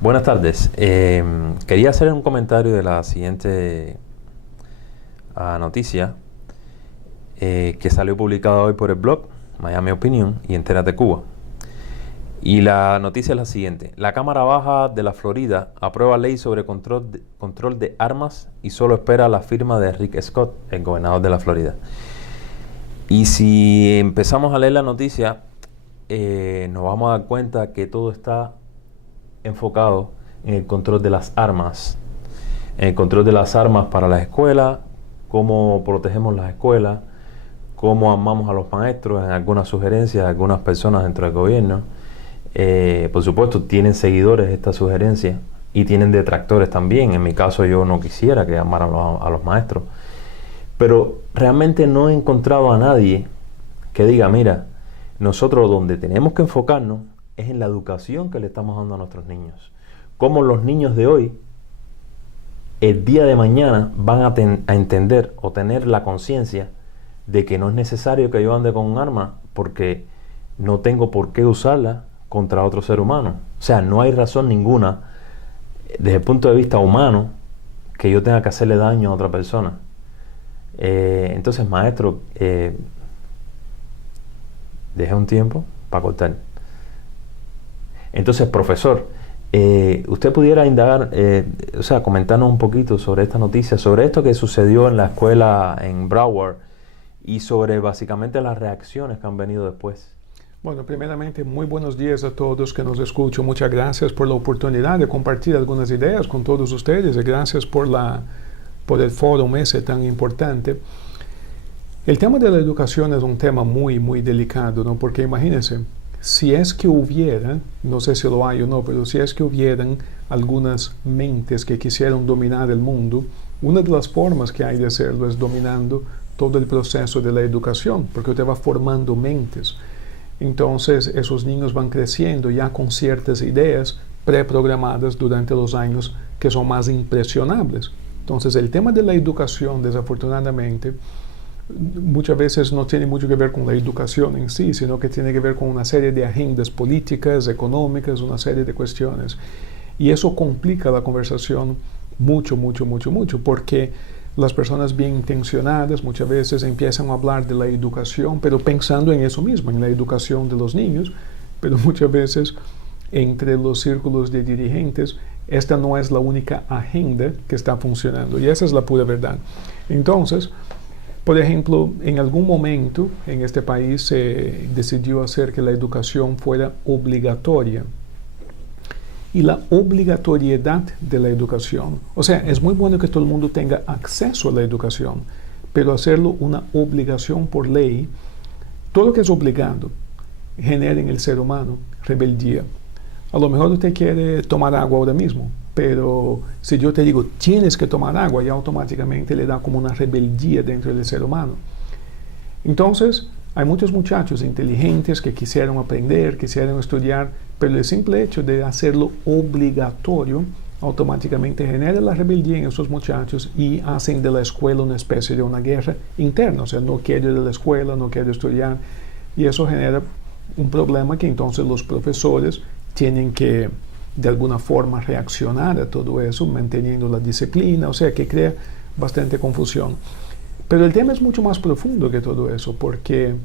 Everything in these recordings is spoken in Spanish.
Buenas tardes. Quería hacer un comentario de la siguiente noticia que salió publicada hoy por el blog Miami Opinion y Entérate Cuba. Y la noticia es la siguiente. La Cámara Baja de la Florida aprueba ley sobre control de armas y solo espera la firma de Rick Scott, el gobernador de la Florida. Y si empezamos a leer la noticia, nos vamos a dar cuenta que todo está enfocado en el control de las armas, en el control de las armas para las escuelas, cómo protegemos las escuelas, cómo amamos a los maestros, en algunas sugerencias de algunas personas dentro del gobierno. Por supuesto, tienen seguidores estas sugerencias y tienen detractores también. En mi caso, yo no quisiera que amaran a los maestros, pero realmente no he encontrado a nadie que diga, mira, nosotros donde tenemos que enfocarnos es en la educación que le estamos dando a nuestros niños. Cómo los niños de hoy, el día de mañana, van a entender o tener la conciencia de que no es necesario que yo ande con un arma porque no tengo por qué usarla contra otro ser humano. O sea, no hay razón ninguna, desde el punto de vista humano, que yo tenga que hacerle daño a otra persona. Entonces, maestro, deje un tiempo para cortar. Entonces, profesor, usted pudiera indagar, comentarnos un poquito sobre esta noticia, sobre esto que sucedió en la escuela en Broward y sobre básicamente las reacciones que han venido después. Bueno, primeramente, muy buenos días a todos que nos escuchan. Muchas gracias por la oportunidad de compartir algunas ideas con todos ustedes y gracias por el foro ese tan importante. El tema de la educación es un tema muy, muy delicado, ¿no? Porque imagínense, si es que hubiera, no sé si lo hay o no, pero si es que hubieran algunas mentes que quisieran dominar el mundo, una de las formas que hay de hacerlo es dominando todo el proceso de la educación, porque usted va formando mentes. Entonces, esos niños van creciendo ya con ciertas ideas preprogramadas durante los años que son más impresionables. Entonces, el tema de la educación, desafortunadamente, muchas veces no tiene mucho que ver con la educación en sí, sino que tiene que ver con una serie de agendas políticas, económicas, una serie de cuestiones. Y eso complica la conversación mucho, mucho, mucho, mucho, porque las personas bien intencionadas muchas veces empiezan a hablar de la educación, pero pensando en eso mismo, en la educación de los niños, pero muchas veces entre los círculos de dirigentes, esta no es la única agenda que está funcionando, y esa es la pura verdad. Entonces, por ejemplo, en algún momento en este país se decidió hacer que la educación fuera obligatoria. Y la obligatoriedad de la educación, o sea, es muy bueno que todo el mundo tenga acceso a la educación, pero hacerlo una obligación por ley, todo lo que es obligado genera en el ser humano rebeldía. A lo mejor usted quiere tomar agua ahora mismo, pero si yo te digo, tienes que tomar agua, ya automáticamente le da como una rebeldía dentro del ser humano. Entonces, hay muchos muchachos inteligentes que quisieron aprender, quisieron estudiar, pero el simple hecho de hacerlo obligatorio automáticamente genera la rebeldía en esos muchachos y hacen de la escuela una especie de una guerra interna. O sea, no quiero ir a la escuela, no quiero estudiar, y eso genera un problema que entonces los profesores tienen que de alguna forma reaccionar a todo eso, manteniendo la disciplina, o sea, que crea bastante confusión. Pero el tema es mucho más profundo que todo eso, porque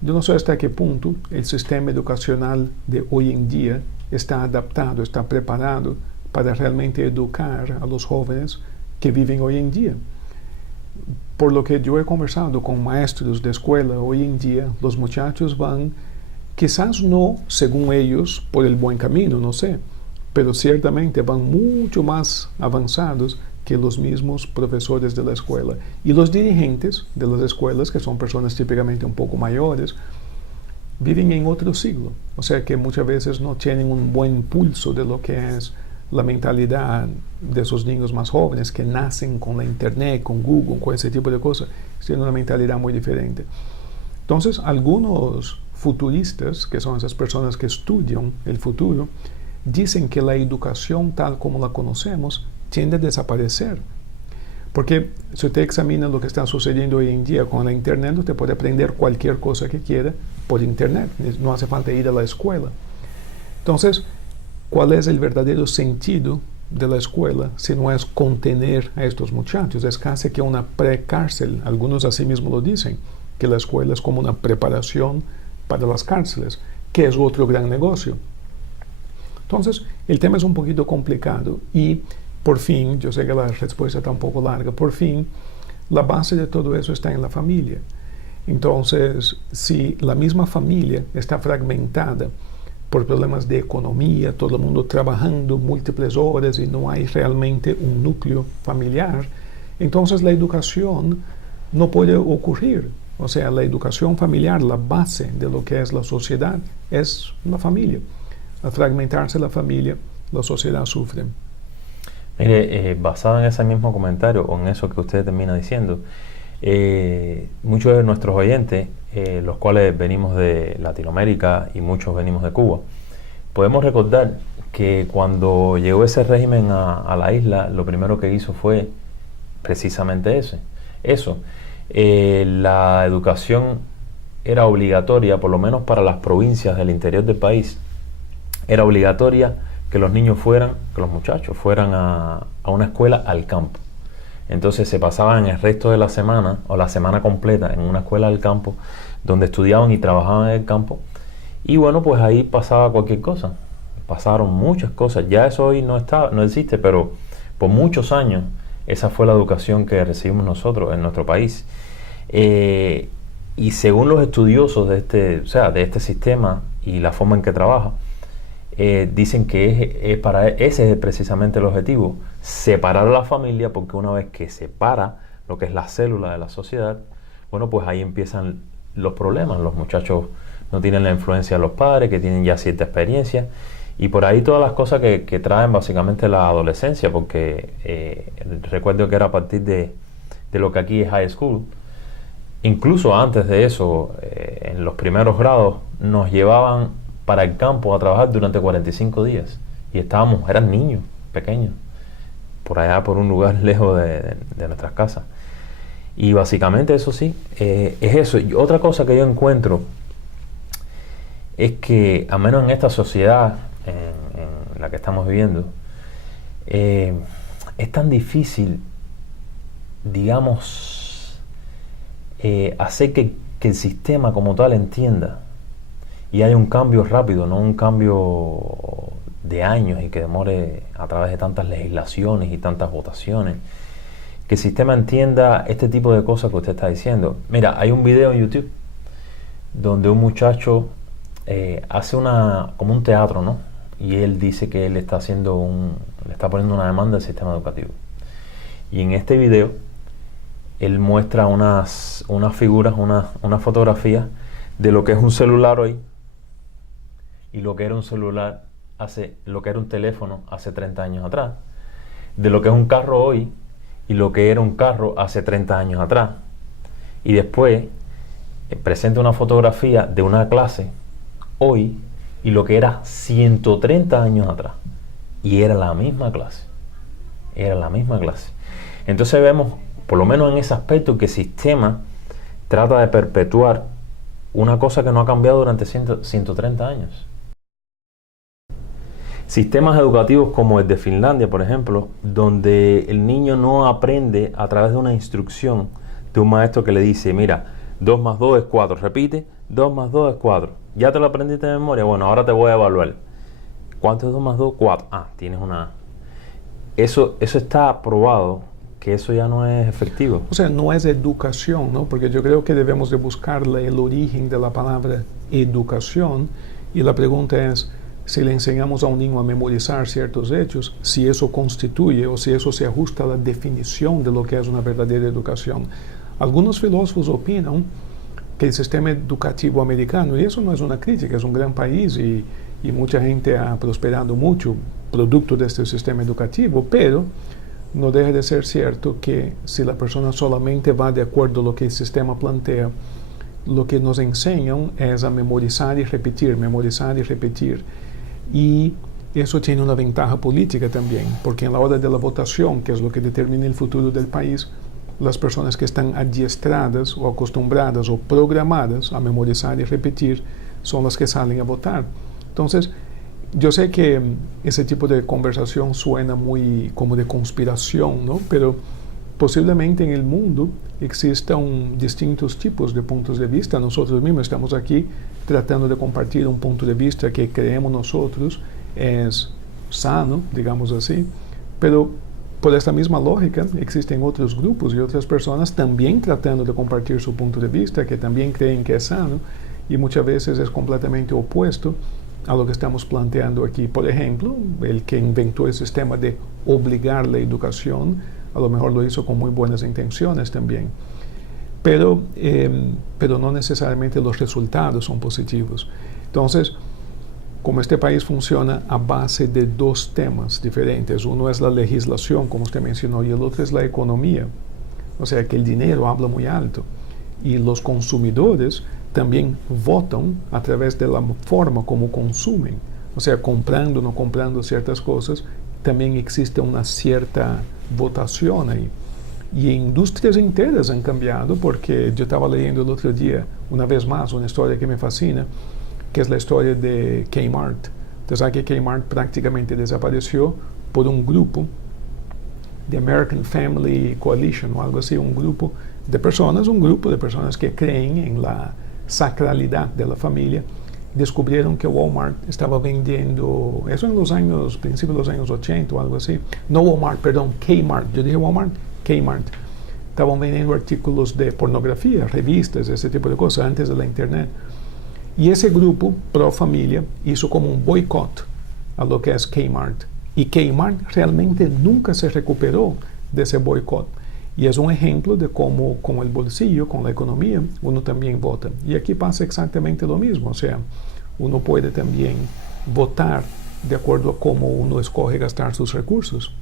yo no sé hasta qué punto el sistema educacional de hoy en día está adaptado, está preparado para realmente educar a los jóvenes que viven hoy en día. Por lo que yo he conversado con maestros de escuela, hoy en día los muchachos van, quizás no según ellos por el buen camino, no sé, pero ciertamente van mucho más avanzados que los mismos profesores de la escuela. Y los dirigentes de las escuelas, que son personas típicamente un poco mayores, viven en otro siglo. O sea que muchas veces no tienen un buen pulso de lo que es la mentalidad de esos niños más jóvenes que nacen con la internet, con Google, con ese tipo de cosas. Tienen una mentalidad muy diferente. Entonces, algunos futuristas, que son esas personas que estudian el futuro, dicen que la educación tal como la conocemos tiende a desaparecer. Porque si usted examina lo que está sucediendo hoy en día con la internet, usted puede aprender cualquier cosa que quiera por internet. No hace falta ir a la escuela. Entonces, ¿cuál es el verdadero sentido de la escuela si no es contener a estos muchachos? Es casi que una precárcel. Algunos así mismo lo dicen, que la escuela es como una preparación para las cárceles, que es otro gran negocio. Entonces, el tema es un poquito complicado y por fin, yo sé que la respuesta está un poco larga, por fin, la base de todo eso está en la familia. Entonces, si la misma familia está fragmentada por problemas de economía, todo el mundo trabajando múltiples horas y no hay realmente un núcleo familiar, entonces la educación no puede ocurrir. O sea, la educación familiar, la base de lo que es la sociedad, es la familia. Al fragmentarse la familia, la sociedad sufre. Mire, basado en ese mismo comentario o en eso que usted termina diciendo, muchos de nuestros oyentes, los cuales venimos de Latinoamérica y muchos venimos de Cuba, podemos recordar que cuando llegó ese régimen a la isla, lo primero que hizo fue precisamente eso. La educación era obligatoria, por lo menos para las provincias del interior del país. Era obligatoria que los niños que los muchachos fueran a una escuela al campo. Entonces se pasaban el resto de la semana o la semana completa en una escuela del campo donde estudiaban y trabajaban en el campo. Y bueno, pues ahí pasaba cualquier cosa. Pasaron muchas cosas. Ya eso hoy no existe, pero por muchos años esa fue la educación que recibimos nosotros en nuestro país. Y según los estudiosos de este sistema y la forma en que trabaja, dicen que ese es precisamente el objetivo, separar a la familia, porque una vez que separa lo que es la célula de la sociedad, bueno, pues ahí empiezan los problemas. Los muchachos no tienen la influencia de los padres, que tienen ya cierta experiencia, y por ahí todas las cosas que traen básicamente la adolescencia, porque recuerdo que era a partir de lo que aquí es high school. Incluso antes de eso, en los primeros grados, nos llevaban para el campo a trabajar durante 45 días. Y eran niños pequeños, por allá, por un lugar lejos de nuestras casas. Y básicamente eso sí, es eso. Y otra cosa que yo encuentro es que, al menos en esta sociedad en la que estamos viviendo, es tan difícil, digamos, hacer que el sistema como tal entienda y haya un cambio rápido, no un cambio de años y que demore a través de tantas legislaciones y tantas votaciones. Que el sistema entienda este tipo de cosas que usted está diciendo. Mira, hay un video en YouTube donde un muchacho hace como un teatro, ¿no? Y él dice que él le está poniendo una demanda al sistema educativo. Y en este video él muestra unas figuras, unas fotografías de lo que es un celular hoy y lo que era un celular lo que era un teléfono hace 30 años atrás, de lo que es un carro hoy y lo que era un carro hace 30 años atrás. Y después presenta una fotografía de una clase hoy y lo que era 130 años atrás. Y era la misma clase. Entonces vemos, por lo menos en ese aspecto, que el sistema trata de perpetuar una cosa que no ha cambiado durante 130 años. Sistemas educativos como el de Finlandia, por ejemplo, donde el niño no aprende a través de una instrucción de un maestro que le dice, mira, 2 más 2 es 4, repite, 2 más 2 es 4. ¿Ya te lo aprendiste de memoria? Bueno, ahora te voy a evaluar. ¿Cuánto es 2 más 2? 4. Ah, tienes una A. Eso está probado, que eso ya no es efectivo. O sea, no es educación, ¿no? Porque yo creo que debemos de buscarle el origen de la palabra educación, y la pregunta es, si le enseñamos a un niño a memorizar ciertos hechos, si eso constituye o si eso se ajusta a la definición de lo que es una verdadera educación. Algunos filósofos opinan que el sistema educativo americano, y eso no es una crítica, es un gran país y mucha gente ha prosperado mucho producto de este sistema educativo, pero no deja de ser cierto que si la persona solamente va de acuerdo a lo que el sistema plantea, lo que nos enseñan es a memorizar y repetir, memorizar y repetir. Y eso tiene una ventaja política también, porque en la hora de la votación, que es lo que determina el futuro del país, las personas que están adiestradas o acostumbradas o programadas a memorizar y repetir son las que salen a votar. Entonces, Yo sé que ese tipo de conversación suena muy como de conspiración, ¿no? Pero posiblemente en el mundo existan distintos tipos de puntos de vista. Nosotros mismos estamos aquí tratando de compartir un punto de vista que creemos nosotros es sano, digamos así, pero por esta misma lógica existen otros grupos y otras personas también tratando de compartir su punto de vista, que también creen que es sano y muchas veces es completamente opuesto a lo que estamos planteando aquí. Por ejemplo, el que inventó el sistema de obligar la educación, a lo mejor lo hizo con muy buenas intenciones también, pero no necesariamente los resultados son positivos. Entonces, como este país funciona a base de dos temas diferentes, uno es la legislación, como usted mencionó, y el otro es la economía, o sea que el dinero habla muy alto, y los consumidores también votan a través de la forma como consumen, o sea, comprando o no comprando ciertas cosas, también existe una cierta votación ahí. Y industrias enteras han cambiado, porque yo estaba leyendo el otro día, una vez más, una historia que me fascina, que es la historia de Kmart. Entonces, aquí Kmart prácticamente desapareció por un grupo de American Family Coalition o algo así, un grupo de personas que creen en la sacralidad de la familia. Descubrieron que Walmart estaba vendiendo, eso en los años, principios de los años 80 o algo así. No Walmart, perdón, Kmart. Yo dije Walmart, Kmart. Estaban vendiendo artículos de pornografía, revistas, ese tipo de cosas, antes de la internet. Y ese grupo, pro familia, hizo como un boicot a lo que es Kmart. Y Kmart realmente nunca se recuperó de ese boicot. Y es un ejemplo de cómo con el bolsillo, con la economía, uno también vota. Y aquí pasa exactamente lo mismo. O sea, uno puede también votar de acuerdo a cómo uno escoge gastar sus recursos.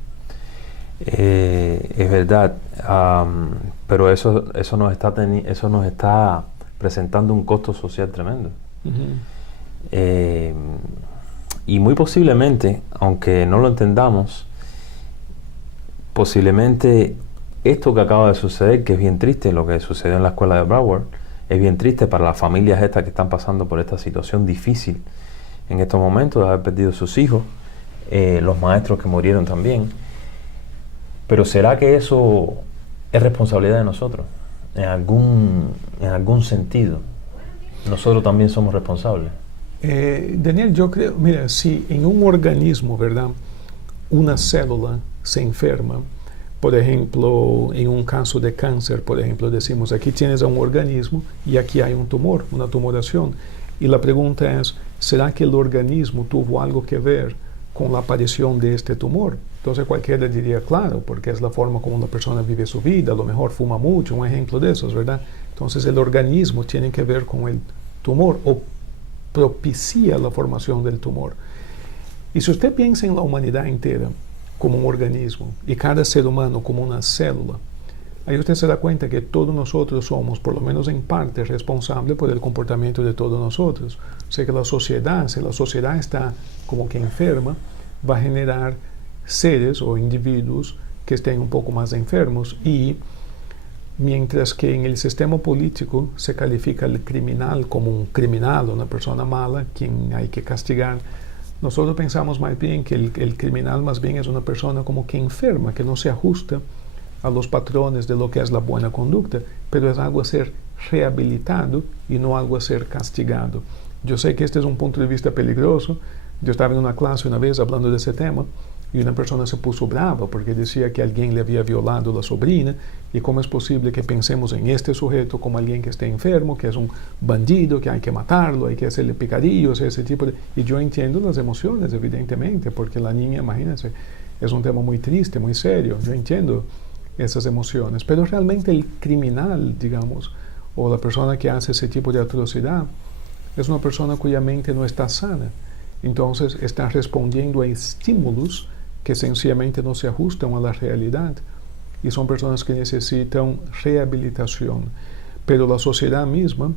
Es verdad, pero eso nos está presentando un costo social tremendo. Y muy posiblemente, aunque no lo entendamos, posiblemente esto que acaba de suceder, que es bien triste, lo que sucedió en la escuela de Broward, es bien triste para las familias estas que están pasando por esta situación difícil en estos momentos, de haber perdido sus hijos, los maestros que murieron también. Pero ¿será que eso es responsabilidad de nosotros? En algún sentido, nosotros también somos responsables. Daniel, yo creo, mira, si en un organismo, ¿verdad?, una célula se enferma, por ejemplo, en un caso de cáncer, por ejemplo, decimos, aquí tienes un organismo y aquí hay un tumor, una tumoración. Y la pregunta es, ¿será que el organismo tuvo algo que ver con la aparición de este tumor? Entonces cualquiera diría, claro, porque es la forma como una persona vive su vida, a lo mejor fuma mucho, un ejemplo de esos, ¿verdad? Entonces el organismo tiene que ver con el tumor o propicia la formación del tumor. Y si usted piensa en la humanidad entera como un organismo y cada ser humano como una célula, ahí usted se da cuenta que todos nosotros somos, por lo menos en parte, responsables por el comportamiento de todos nosotros. O sea que la sociedad, si la sociedad está como que enferma, va a generar seres o individuos que estén un poco más enfermos, y mientras que en el sistema político se califica al criminal como un criminal, una persona mala, quien hay que castigar, nosotros pensamos más bien que el criminal más bien es una persona como que enferma, que no se ajusta a los patrones de lo que es la buena conducta, pero es algo a ser rehabilitado y no algo a ser castigado. Yo sé que este es un punto de vista peligroso. Yo estaba en una clase una vez hablando de ese tema y una persona se puso brava porque decía que alguien le había violado a la sobrina, y cómo es posible que pensemos en este sujeto como alguien que está enfermo, que es un bandido, que hay que matarlo, hay que hacerle picadillos, ese tipo de... Y yo entiendo las emociones, evidentemente, porque la niña, imagínense, es un tema muy triste, muy serio. Yo entiendo esas emociones, pero realmente el criminal, digamos, o la persona que hace ese tipo de atrocidad, es una persona cuya mente no está sana. Entonces está respondiendo a estímulos que sencillamente no se ajustan a la realidad, y son personas que necesitan rehabilitación. Pero la sociedad misma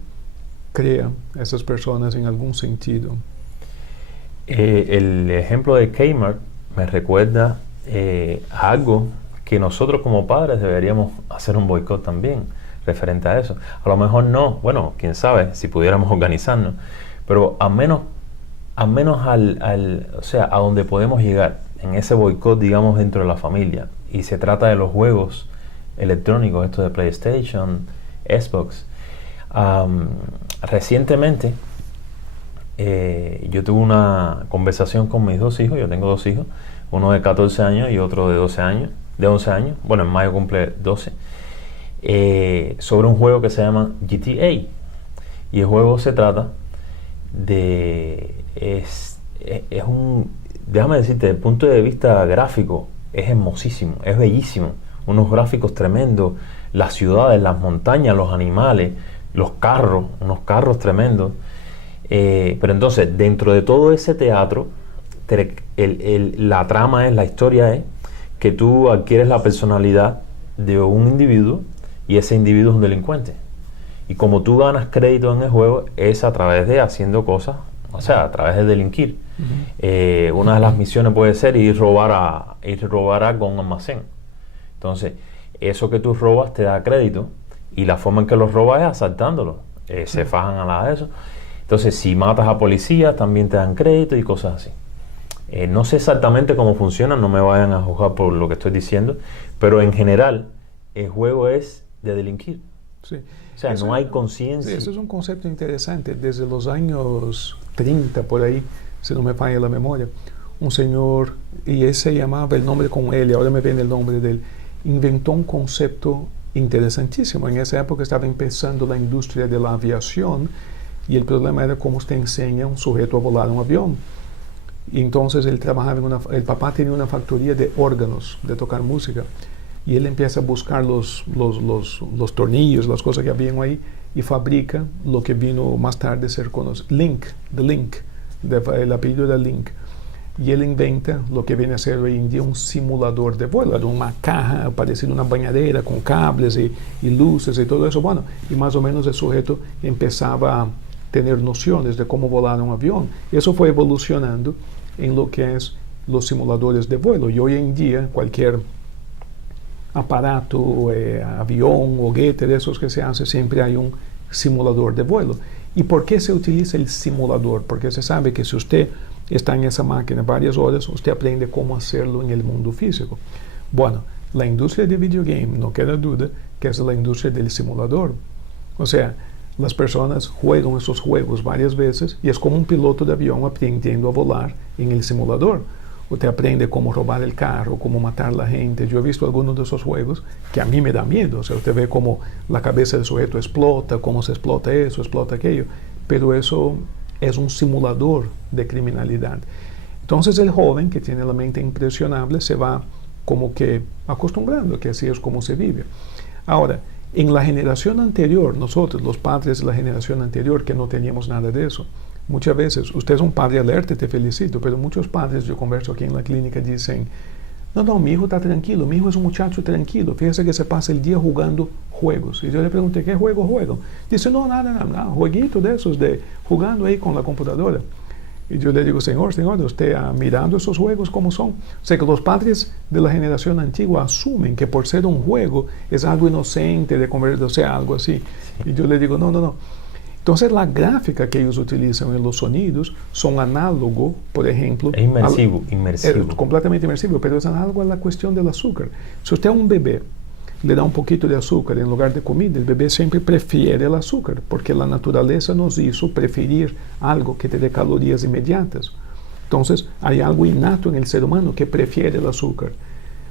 crea a esas personas en algún sentido. El ejemplo de Kmart me recuerda a algo que nosotros como padres deberíamos hacer un boicot también referente a eso. A lo mejor no, bueno, quién sabe si pudiéramos organizarnos, pero al menos al menos o sea, a donde podemos llegar en ese boicot, digamos, dentro de la familia, y se trata de los juegos electrónicos, esto de PlayStation, Xbox. Recientemente yo tuve una conversación con mis dos hijos. Yo tengo dos hijos, uno de 14 años y otro de 12 años, de 11 años, bueno, en mayo cumple 12, sobre un juego que se llama GTA. Y el juego se trata de, déjame decirte, desde el punto de vista gráfico, es hermosísimo, es bellísimo, unos gráficos tremendos, las ciudades, las montañas, los animales, los carros, unos carros tremendos. Pero entonces, dentro de todo ese teatro, la trama la historia es que tú adquieres la personalidad de un individuo y ese individuo es un delincuente. Y como tú ganas crédito en el juego es a través de haciendo cosas, o sea, a través de delinquir. Una de las misiones puede ser ir robar algo a un almacén. Entonces, eso que tú robas te da crédito y la forma en que los robas es asaltándolo. Se fajan a la de eso. Entonces, si matas a policías, también te dan crédito y cosas así. No sé exactamente cómo funciona, no me vayan a juzgar por lo que estoy diciendo, pero en general, el juego es de delinquir. Sí. O sea, no hay conciencia. Sí, eso es un concepto interesante. Desde los años 30, por ahí, si no me falla la memoria, un señor, y él se llamaba el nombre con él, y ahora me viene el nombre de él, inventó un concepto interesantísimo. En esa época estaba empezando la industria de la aviación, y el problema era cómo usted enseña a un sujeto a volar un avión. Y entonces él trabajaba el papá tenía una factoría de órganos, de tocar música. Y él empieza a buscar los tornillos, las cosas que habían ahí, y fabrica lo que vino más tarde a ser conocido, el apellido era Link. Y él inventa lo que viene a ser hoy en día un simulador de vuelo, una caja parecida a una bañadera con cables y luces y todo eso. Bueno, y más o menos el sujeto empezaba a tener nociones de cómo volar un avión. Eso fue evolucionando en lo que es los simuladores de vuelo. Y hoy en día cualquier aparato, avión, juguete de esos que se hace, siempre hay un simulador de vuelo. ¿Y por qué se utiliza el simulador? Porque se sabe que si usted está en esa máquina varias horas, usted aprende cómo hacerlo en el mundo físico. Bueno, la industria de videogame, no queda duda, que es la industria del simulador. O sea, las personas juegan esos juegos varias veces y es como un piloto de avión aprendiendo a volar en el simulador. Usted aprende cómo robar el carro, cómo matar a la gente. Yo he visto algunos de esos juegos que a mí me da miedo. O sea, usted ve cómo la cabeza del sujeto explota, cómo se explota eso, explota aquello. Pero eso es un simulador de criminalidad. Entonces el joven que tiene la mente impresionable se va como que acostumbrando que así es como se vive. Ahora, en la generación anterior, nosotros, los padres de la generación anterior, que no teníamos nada de eso, muchas veces, usted es un padre alerta, te felicito, pero muchos padres, yo converso aquí en la clínica, dicen, no, mi hijo está tranquilo, mi hijo es un muchacho tranquilo, fíjese que se pasa el día jugando juegos. Y yo le pregunté, ¿qué juego? Dice, no, nada, jueguito de esos, jugando ahí con la computadora. Y yo le digo, señor, usted ha mirado esos juegos como son. O sea que los padres de la generación antigua asumen que por ser un juego es algo inocente de convertirse, o sea, algo así. Sí. Y yo le digo, no. Entonces la gráfica que ellos utilizan en los sonidos son análogo, por ejemplo. Es inmersivo. Es completamente inmersivo, pero es análogo a la cuestión del azúcar. Si usted a un bebé le da un poquito de azúcar en lugar de comida, el bebé siempre prefiere el azúcar, porque la naturaleza nos hizo preferir algo que te dé calorías inmediatas. Entonces, hay algo innato en el ser humano que prefiere el azúcar.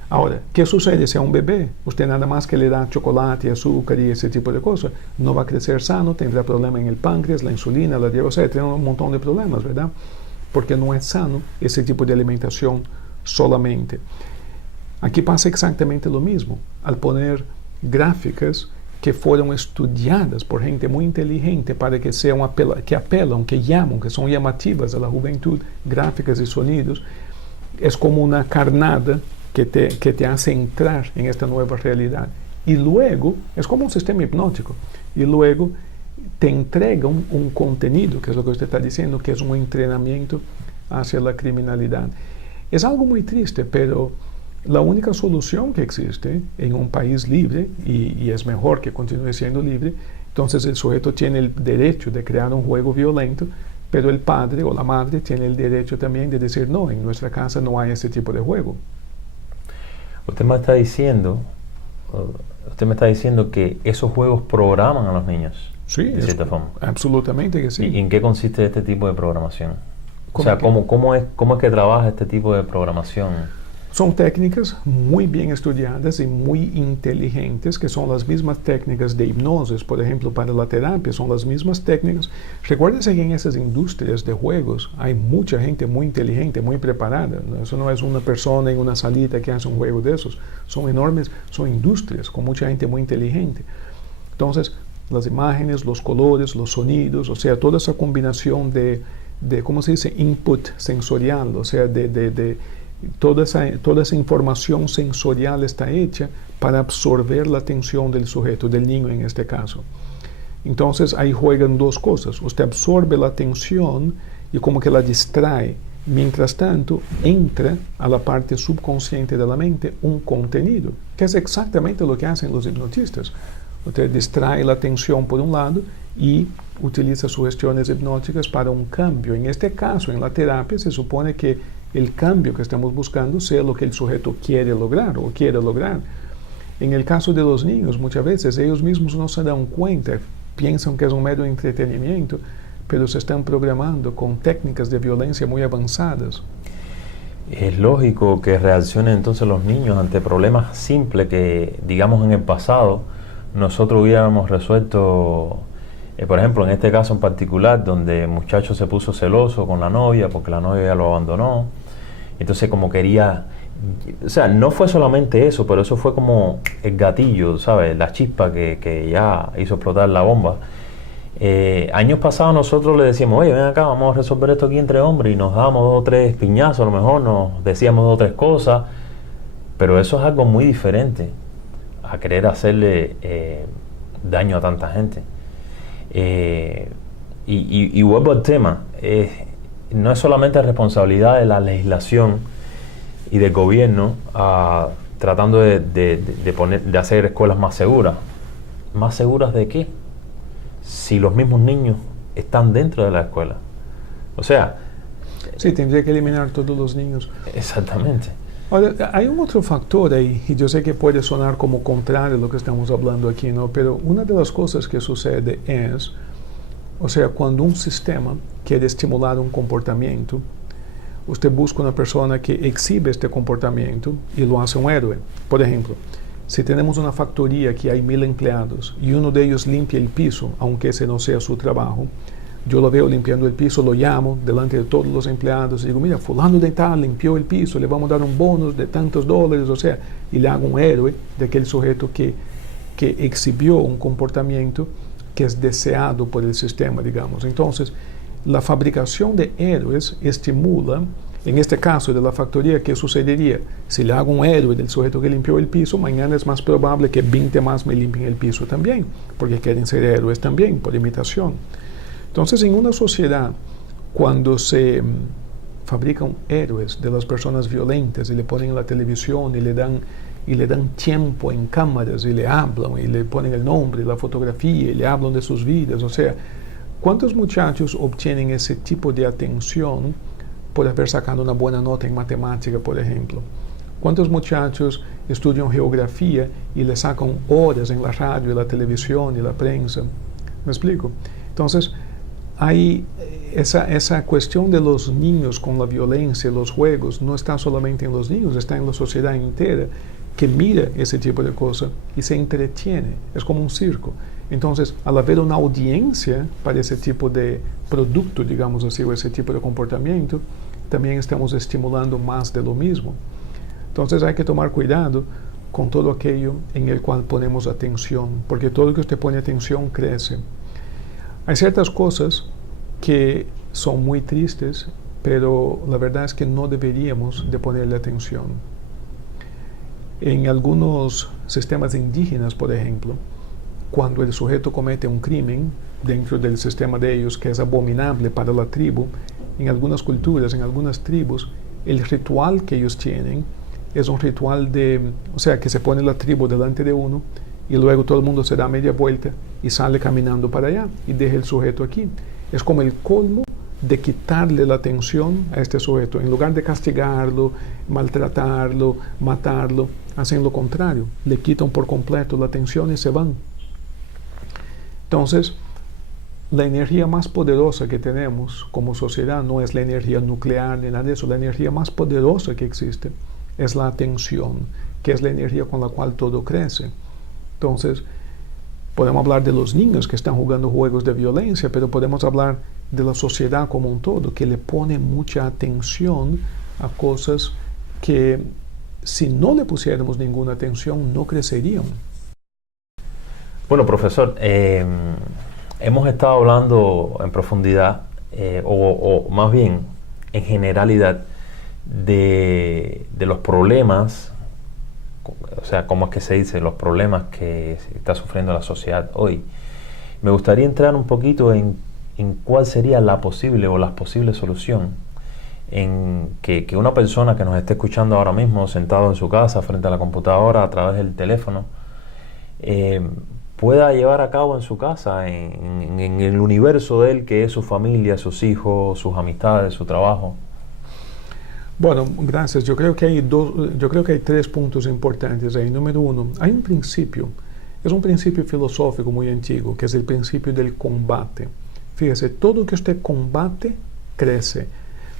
Ahora, ¿qué sucede si a un bebé usted nada más que le da chocolate, azúcar y ese tipo de cosas? No va a crecer sano, tendrá problemas en el páncreas, la insulina, la diabetes, o sea, tiene un montón de problemas, ¿verdad? Porque no es sano ese tipo de alimentación solamente. Aquí pasa exactamente lo mismo. Al poner gráficas que fueron estudiadas por gente muy inteligente para que sean que apelan, que llaman, que son llamativas a la juventud, gráficas y sonidos, es como una carnada que te hace entrar en esta nueva realidad. Y luego, es como un sistema hipnótico, y luego te entrega un contenido, que es lo que usted está diciendo, que es un entrenamiento hacia la criminalidad. Es algo muy triste, pero la única solución que existe en un país libre, y es mejor que continúe siendo libre, entonces el sujeto tiene el derecho de crear un juego violento, pero el padre o la madre tiene el derecho también de decir, no, en nuestra casa no hay ese tipo de juego. Usted me está diciendo que esos juegos programan a los niños, Sí, de cierta forma. Absolutamente que sí. ¿Y en qué consiste este tipo de programación? O ¿Cómo sea, que? ¿cómo es que trabaja este tipo de programación? Son técnicas muy bien estudiadas y muy inteligentes, que son las mismas técnicas de hipnosis, por ejemplo, para la terapia, son las mismas técnicas. Recuérdense que en esas industrias de juegos hay mucha gente muy inteligente, muy preparada. Eso no es una persona en una salita que hace un juego de esos. Son enormes, son industrias con mucha gente muy inteligente. Entonces, las imágenes, los colores, los sonidos, o sea, toda esa combinación de ¿cómo se dice? Input sensorial, o sea, toda esa información sensorial está hecha para absorber la atención del sujeto, del niño en este caso. Entonces ahí juegan dos cosas. Usted absorbe la atención y como que la distrae. Mientras tanto, entra a la parte subconsciente de la mente un contenido, que es exactamente lo que hacen los hipnotistas. Usted distrae la atención por un lado y utiliza sugestiones hipnóticas para un cambio. En este caso, en la terapia, se supone que el cambio que estamos buscando sea lo que el sujeto quiere lograr o quiere lograr. En el caso de los niños, muchas veces ellos mismos no se dan cuenta, piensan que es un mero entretenimiento, pero se están programando con técnicas de violencia muy avanzadas. Es lógico que reaccionen entonces los niños ante problemas simples que, digamos, en el pasado nosotros hubiéramos resuelto. Por ejemplo, en este caso en particular, donde el muchacho se puso celoso con la novia porque la novia ya lo abandonó. Entonces, como quería... O sea, no fue solamente eso, pero eso fue como el gatillo, ¿sabes? La chispa que ya hizo explotar la bomba. Años pasados nosotros le decíamos, oye, ven acá, vamos a resolver esto aquí entre hombres, y nos dábamos 2 o 3 piñazos, a lo mejor nos decíamos 2 o 3 cosas, pero eso es algo muy diferente a querer hacerle daño a tanta gente. Y vuelvo al tema, no es solamente responsabilidad de la legislación y del gobierno tratando de hacer escuelas más seguras. ¿Más seguras de qué? Si los mismos niños están dentro de la escuela. O sea... Sí, tendría que eliminar todos los niños. Exactamente. Ahora, hay un otro factor ahí, y yo sé que puede sonar como contrario a lo que estamos hablando aquí, ¿no? Pero una de las cosas que sucede es, o sea, cuando un sistema quiere estimular un comportamiento, usted busca una persona que exhibe este comportamiento y lo hace un héroe. Por ejemplo, si tenemos una factoría que hay 1000 empleados y uno de ellos limpia el piso, aunque ese no sea su trabajo, yo lo veo limpiando el piso, lo llamo delante de todos los empleados y digo, mira, fulano de tal limpió el piso, le vamos a dar un bonus de tantos dólares, o sea, y le hago un héroe de aquel sujeto que exhibió un comportamiento que es deseado por el sistema, digamos. Entonces, la fabricación de héroes estimula, en este caso de la factoría, ¿qué sucedería? Si le hago un héroe del sujeto que limpió el piso, mañana es más probable que 20 más me limpien el piso también, porque quieren ser héroes también, por imitación. Entonces, en una sociedad, cuando se fabrican héroes de las personas violentas y le ponen en la televisión y le dan tiempo en cámaras y le hablan y le ponen el nombre, la fotografía y le hablan de sus vidas, o sea, ¿cuántos muchachos obtienen ese tipo de atención por haber sacado una buena nota en matemática, por ejemplo? ¿Cuántos muchachos estudian geografía y le sacan horas en la radio, y la televisión y la prensa? ¿Me explico? Entonces, hay esa cuestión de los niños con la violencia, los juegos, no está solamente en los niños, está en la sociedad entera que mira ese tipo de cosas y se entretiene. Es como un circo. Entonces, al haber una audiencia para ese tipo de producto, digamos así, o ese tipo de comportamiento, también estamos estimulando más de lo mismo. Entonces, hay que tomar cuidado con todo aquello en el cual ponemos atención, porque todo lo que usted pone atención crece. Hay ciertas cosas que son muy tristes, pero la verdad es que no deberíamos de ponerle atención. En algunos sistemas indígenas, por ejemplo, cuando el sujeto comete un crimen dentro del sistema de ellos que es abominable para la tribu, en algunas culturas, en algunas tribus, el ritual que ellos tienen es un ritual o sea, que se pone la tribu delante de uno y luego todo el mundo se da media vuelta y sale caminando para allá y deja el sujeto aquí. Es como el colmo de quitarle la atención a este sujeto. En lugar de castigarlo, maltratarlo, matarlo, hacen lo contrario. Le quitan por completo la atención y se van. Entonces, la energía más poderosa que tenemos como sociedad no es la energía nuclear ni nada de eso. La energía más poderosa que existe es la atención, que es la energía con la cual todo crece. Entonces, podemos hablar de los niños que están jugando juegos de violencia, pero podemos hablar de la sociedad como un todo, que le pone mucha atención a cosas que si no le pusiéramos ninguna atención no crecerían. Bueno, profesor, hemos estado hablando en profundidad, o más bien en generalidad, de los problemas, o sea, cómo es que se dice, los problemas que está sufriendo la sociedad hoy. Me gustaría entrar un poquito en cuál sería la posible o las posibles solución en que una persona que nos esté escuchando ahora mismo, sentado en su casa, frente a la computadora, a través del teléfono, pueda llevar a cabo en su casa, en el universo de él, que es su familia, sus hijos, sus amistades, su trabajo. Bueno, gracias. Yo creo que hay tres puntos importantes ahí. Número uno, hay un principio, es un principio filosófico muy antiguo, que es el principio del combate. Fíjese, todo que usted combate, crece,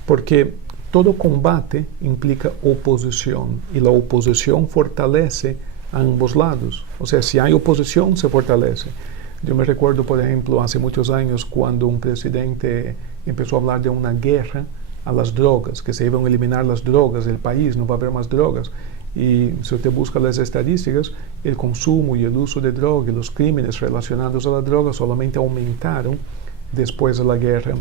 porque todo combate implica oposición, y la oposición fortalece a ambos lados. O sea, si hay oposición, se fortalece. Yo me recuerdo, por ejemplo, hace muchos años, cuando un presidente empezó a hablar de una guerra a las drogas, que se iban a eliminar las drogas del país, no va a haber más drogas. Y si usted busca las estadísticas, el consumo y el uso de drogas y los crímenes relacionados a la droga solamente aumentaron después de la guerra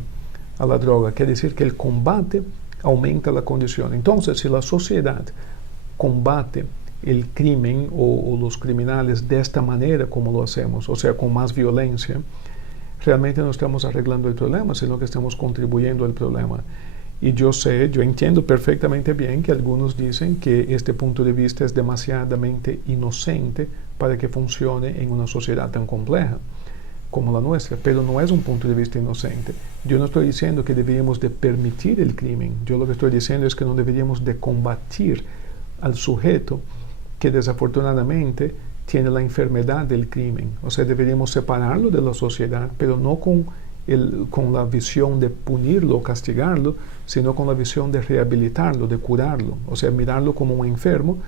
a la droga. Quiere decir que el combate aumenta la condición. Entonces, si la sociedad combate el crimen o los criminales de esta manera como lo hacemos, o sea, con más violencia, realmente no estamos arreglando el problema, sino que estamos contribuyendo al problema. Y yo entiendo perfectamente bien que algunos dicen que este punto de vista es demasiadamente inocente para que funcione en una sociedad tan compleja como la nuestra, pero no es un punto de vista inocente. Yo no estoy diciendo que deberíamos de permitir el crimen, yo lo que estoy diciendo es que no deberíamos de combatir al sujeto que desafortunadamente tiene la enfermedad del crimen. O sea, deberíamos separarlo de la sociedad, pero no con la visión de punirlo o castigarlo, sino con la visión de rehabilitarlo, de curarlo. O sea, mirarlo como un enfermo,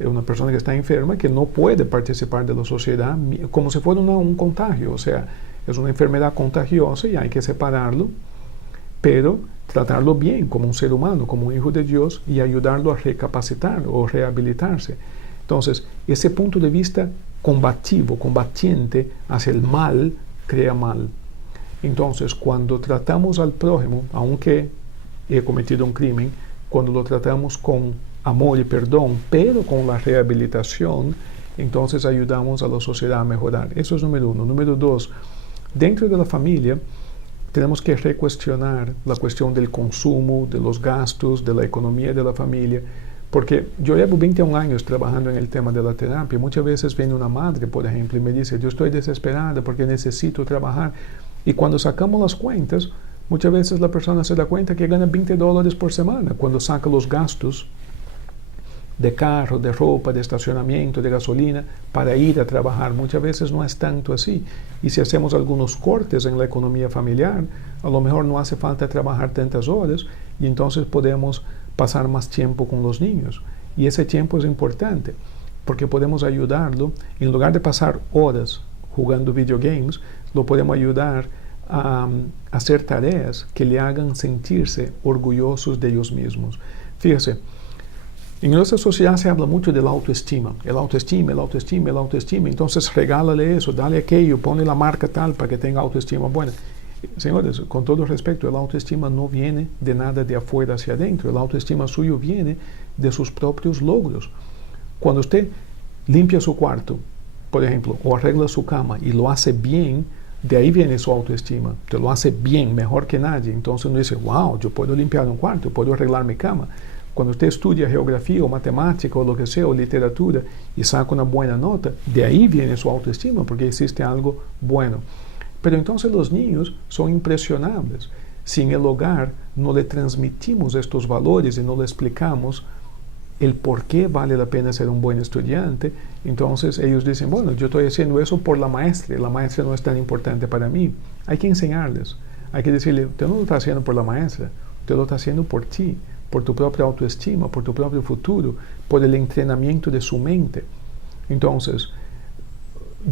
una persona que está enferma, que no puede participar de la sociedad, como si fuera un contagio. O sea, es una enfermedad contagiosa y hay que separarlo, pero tratarlo bien como un ser humano, como un hijo de Dios, y ayudarlo a recapacitar o rehabilitarse. Entonces, ese punto de vista combativo, combatiente hacia el mal, crea mal. Entonces, cuando tratamos al prójimo, aunque he cometido un crimen, cuando lo tratamos con amor y perdón, pero con la rehabilitación, entonces ayudamos a la sociedad a mejorar. Eso es número uno. Número dos, dentro de la familia, tenemos que recuestionar la cuestión del consumo, de los gastos, de la economía de la familia, porque yo llevo 21 años trabajando en el tema de la terapia. Muchas veces viene una madre, por ejemplo, y me dice, yo estoy desesperada porque necesito trabajar. Y cuando sacamos las cuentas, muchas veces la persona se da cuenta que gana $20 por semana cuando saca los gastos de carro, de ropa, de estacionamiento, de gasolina para ir a trabajar. Muchas veces no es tanto así. Y si hacemos algunos cortes en la economía familiar, a lo mejor no hace falta trabajar tantas horas y entonces podemos pasar más tiempo con los niños. Y ese tiempo es importante porque podemos ayudarlo, en lugar de pasar horas jugando videogames, lo podemos ayudar a hacer tareas que le hagan sentirse orgullosos de ellos mismos. Fíjese, en nuestra sociedad se habla mucho de la autoestima, el autoestima, el autoestima, el autoestima. Entonces regálale eso, dale aquello, ponle la marca tal para que tenga autoestima. Bueno, señores, con todo respeto, el autoestima no viene de nada de afuera hacia adentro. El autoestima suyo viene de sus propios logros. Cuando usted limpia su cuarto, por ejemplo, o arregla su cama y lo hace bien, de ahí viene su autoestima. Te lo hace bien, mejor que nadie. Entonces uno dice, wow, yo puedo limpiar un cuarto, puedo arreglar mi cama. Cuando usted estudia geografía o matemática o lo que sea, o literatura, y saca una buena nota, de ahí viene su autoestima, porque existe algo bueno. Pero entonces los niños son impresionables. si en el hogar no le transmitimos estos valores y no le explicamos el por qué vale la pena ser un buen estudiante, entonces ellos dicen, bueno, yo estoy haciendo eso por la maestra no es tan importante para mí. Hay que enseñarles, hay que decirle, usted no lo está haciendo por la maestra, usted lo está haciendo por ti, por tu propia autoestima, por tu propio futuro, por el entrenamiento de su mente. Entonces,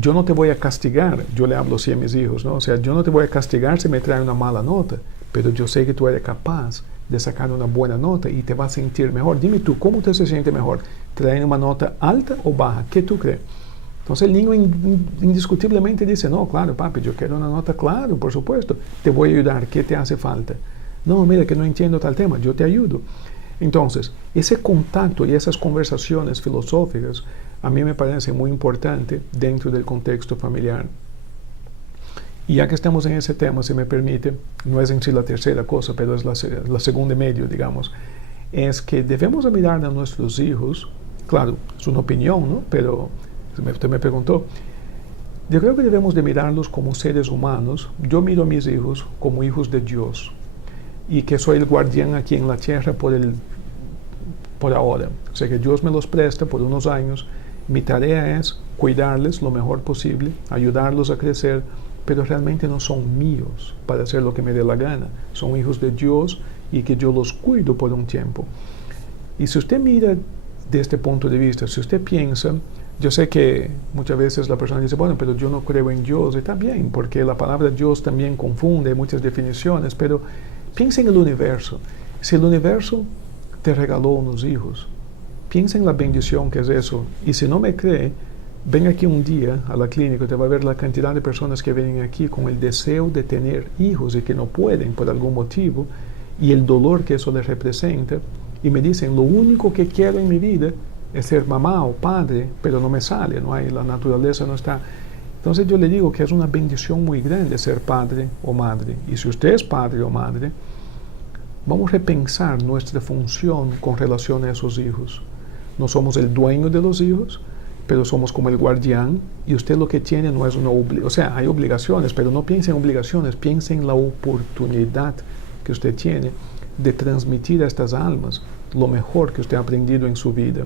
yo no te voy a castigar, yo le hablo así a mis hijos, ¿no? O sea, yo no te voy a castigar si me trae una mala nota, pero yo sé que tú eres capaz de sacar una buena nota y te vas a sentir mejor. Dime tú, ¿cómo te se siente mejor? ¿Trayendo una nota alta o baja? ¿Qué tú crees? Entonces el niño indiscutiblemente dice, no, claro, papi, yo quiero una nota, claro, por supuesto, te voy a ayudar, ¿qué te hace falta? No, mira, que no entiendo tal tema, yo te ayudo. Entonces, ese contacto y esas conversaciones filosóficas a mí me parece muy importante dentro del contexto familiar. Y ya que estamos en ese tema, si me permite, no es en sí la tercera cosa, pero es la segunda y medio, digamos, es que debemos mirar a nuestros hijos, claro, es una opinión, ¿no? Pero usted me preguntó, yo creo que debemos de mirarlos como seres humanos. Yo miro a mis hijos como hijos de Dios y que soy el guardián aquí en la tierra por ahora. O sea que Dios me los presta por unos años. Mi tarea es cuidarles lo mejor posible, ayudarlos a crecer, pero realmente no son míos para hacer lo que me dé la gana. Son hijos de Dios y que yo los cuido por un tiempo. Y si usted mira de este punto de vista, si usted piensa, yo sé que muchas veces la persona dice, bueno, pero yo no creo en Dios, y está bien, porque la palabra Dios también confunde, hay muchas definiciones, pero piensa en el universo. Si el universo te regaló unos hijos, piensa en la bendición que es eso. Y si no me cree, ven aquí un día a la clínica, te va a ver la cantidad de personas que vienen aquí con el deseo de tener hijos y que no pueden por algún motivo, y el dolor que eso les representa, y me dicen, lo único que quiero en mi vida es ser mamá o padre, pero no me sale, no hay, la naturaleza no está. Entonces yo le digo que es una bendición muy grande ser padre o madre. Y si usted es padre o madre, vamos a repensar nuestra función con relación a esos hijos. No somos el dueño de los hijos, pero somos como el guardián, y usted lo que tiene no es una obligación, o sea, hay obligaciones, pero no piense en obligaciones, piense en la oportunidad que usted tiene de transmitir a estas almas lo mejor que usted ha aprendido en su vida.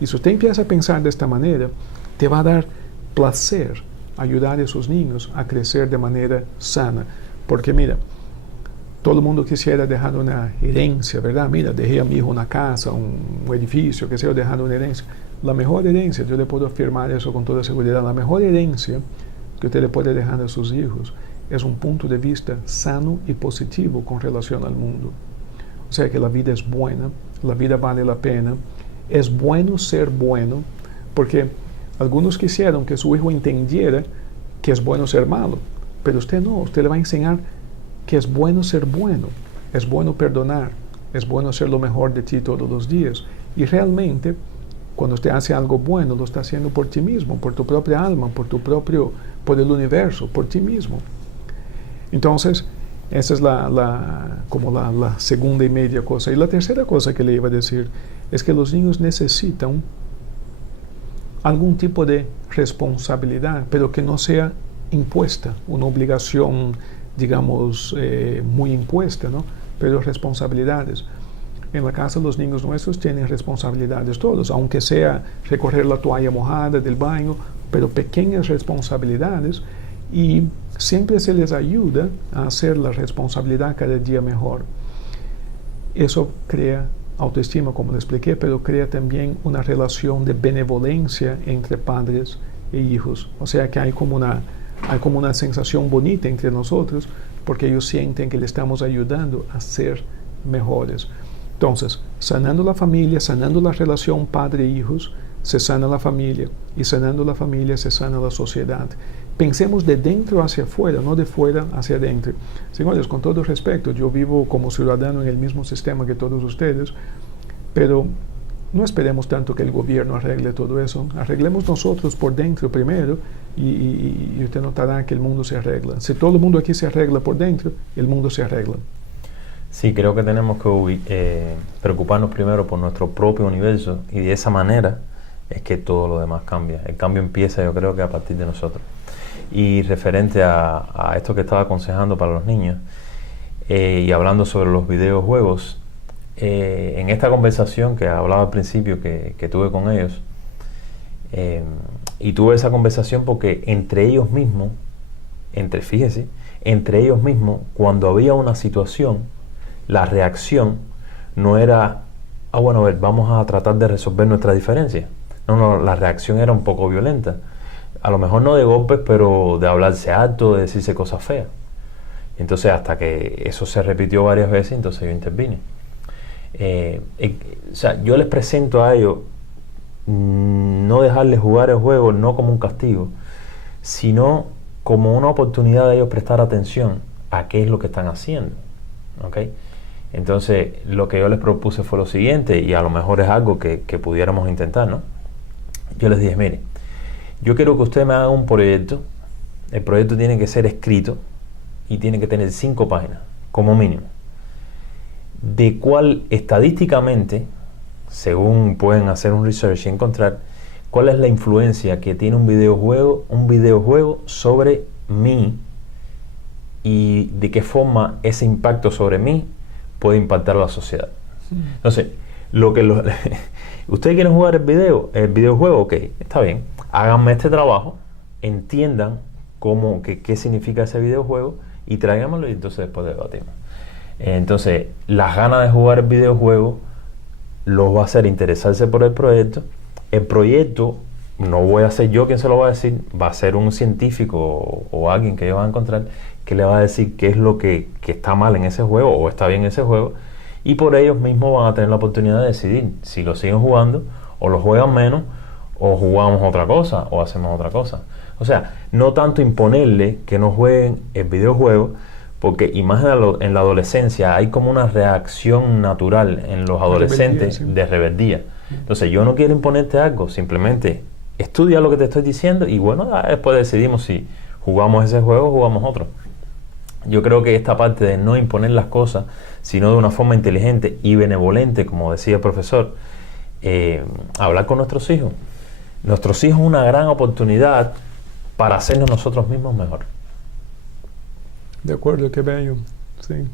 Y si usted empieza a pensar de esta manera, te va a dar placer ayudar a esos niños a crecer de manera sana. Porque mira, todo el mundo quisiera dejar una herencia, ¿verdad? Mira, dejé a mi hijo una casa, un edificio, que sea, dejando una herencia. La mejor herencia, yo le puedo afirmar eso con toda seguridad, la mejor herencia que usted le puede dejar a sus hijos es un punto de vista sano y positivo con relación al mundo. O sea que la vida es buena, la vida vale la pena, es bueno ser bueno, porque algunos quisieron que su hijo entendiera que es bueno ser malo, pero usted no, usted le va a enseñar que es bueno ser bueno, es bueno perdonar, es bueno hacer lo mejor de ti todos los días. Y realmente, cuando usted hace algo bueno, lo está haciendo por ti mismo, por tu propia alma, por el universo, por ti mismo. Entonces, esa es como la segunda y media cosa. Y la tercera cosa que le iba a decir es que los niños necesitan algún tipo de responsabilidad, pero que no sea impuesta, una obligación, digamos, muy impuesta, ¿no? Pero responsabilidades. En la casa los niños nuestros tienen responsabilidades todos, aunque sea recoger la toalla mojada del baño, pero pequeñas responsabilidades, y siempre se les ayuda a hacer la responsabilidad cada día mejor. Eso crea autoestima, como le expliqué, pero crea también una relación de benevolencia entre padres e hijos. O sea que hay como una sensación bonita entre nosotros, porque ellos sienten que le estamos ayudando a ser mejores. Entonces, sanando la familia, sanando la relación padre-hijos, se sana la familia, y sanando la familia se sana la sociedad. Pensemos de dentro hacia afuera, no de fuera hacia adentro. Señores, con todo respeto, yo vivo como ciudadano en el mismo sistema que todos ustedes, pero no esperemos tanto que el gobierno arregle todo eso. Arreglemos nosotros por dentro primero, y usted notará que el mundo se arregla. Si todo el mundo aquí se arregla por dentro, el mundo se arregla. Sí, creo que tenemos que preocuparnos primero por nuestro propio universo, y de esa manera es que todo lo demás cambia. El cambio empieza, yo creo, que a partir de nosotros. Y referente a esto que estaba aconsejando para los niños, y hablando sobre los videojuegos. En esta conversación que hablaba al principio que tuve con ellos, y tuve esa conversación porque entre ellos mismos, fíjese, entre ellos mismos, cuando había una situación, la reacción no era, bueno, a ver, vamos a tratar de resolver nuestra diferencia. No, la reacción era un poco violenta. A lo mejor no de golpes, pero de hablarse alto, de decirse cosas feas. Entonces, hasta que eso se repitió varias veces, entonces yo intervine. O sea, yo les presento a ellos no dejarles jugar el juego no como un castigo, sino como una oportunidad de ellos prestar atención a qué es lo que están haciendo. ¿Okay? Entonces, lo que yo les propuse fue lo siguiente, y a lo mejor es algo que pudiéramos intentar, ¿no? Yo les dije, mire, yo quiero que ustedes me hagan un proyecto. El proyecto tiene que ser escrito y tiene que tener 5 páginas, como mínimo, de cuál estadísticamente, según pueden hacer un research y encontrar, cuál es la influencia que tiene un videojuego sobre mí, y de qué forma ese impacto sobre mí puede impactar a la sociedad. Entonces, ustedes quieren jugar el videojuego, ok, está bien, háganme este trabajo, entiendan qué significa ese videojuego y tráiganmelo, y entonces después debatimos. Entonces, las ganas de jugar el videojuego los va a hacer interesarse por el proyecto. El proyecto no voy a ser yo quien se lo va a decir, va a ser un científico o alguien que ellos van a encontrar que le va a decir qué es lo que está mal en ese juego o está bien en ese juego, y por ellos mismos van a tener la oportunidad de decidir si lo siguen jugando o lo juegan menos, o jugamos otra cosa o hacemos otra cosa. O sea, no tanto imponerle que no jueguen el videojuego, porque y más en la adolescencia hay como una reacción natural en los adolescentes de rebeldía. Entonces, yo no quiero imponerte algo, simplemente estudia lo que te estoy diciendo y bueno, después decidimos si jugamos ese juego o jugamos otro. Yo creo que esta parte de no imponer las cosas, sino de una forma inteligente y benevolente, como decía el profesor, hablar con nuestros hijos. Nuestros hijos es una gran oportunidad para hacernos nosotros mismos mejor. De acuerdo, qué bello. Sí.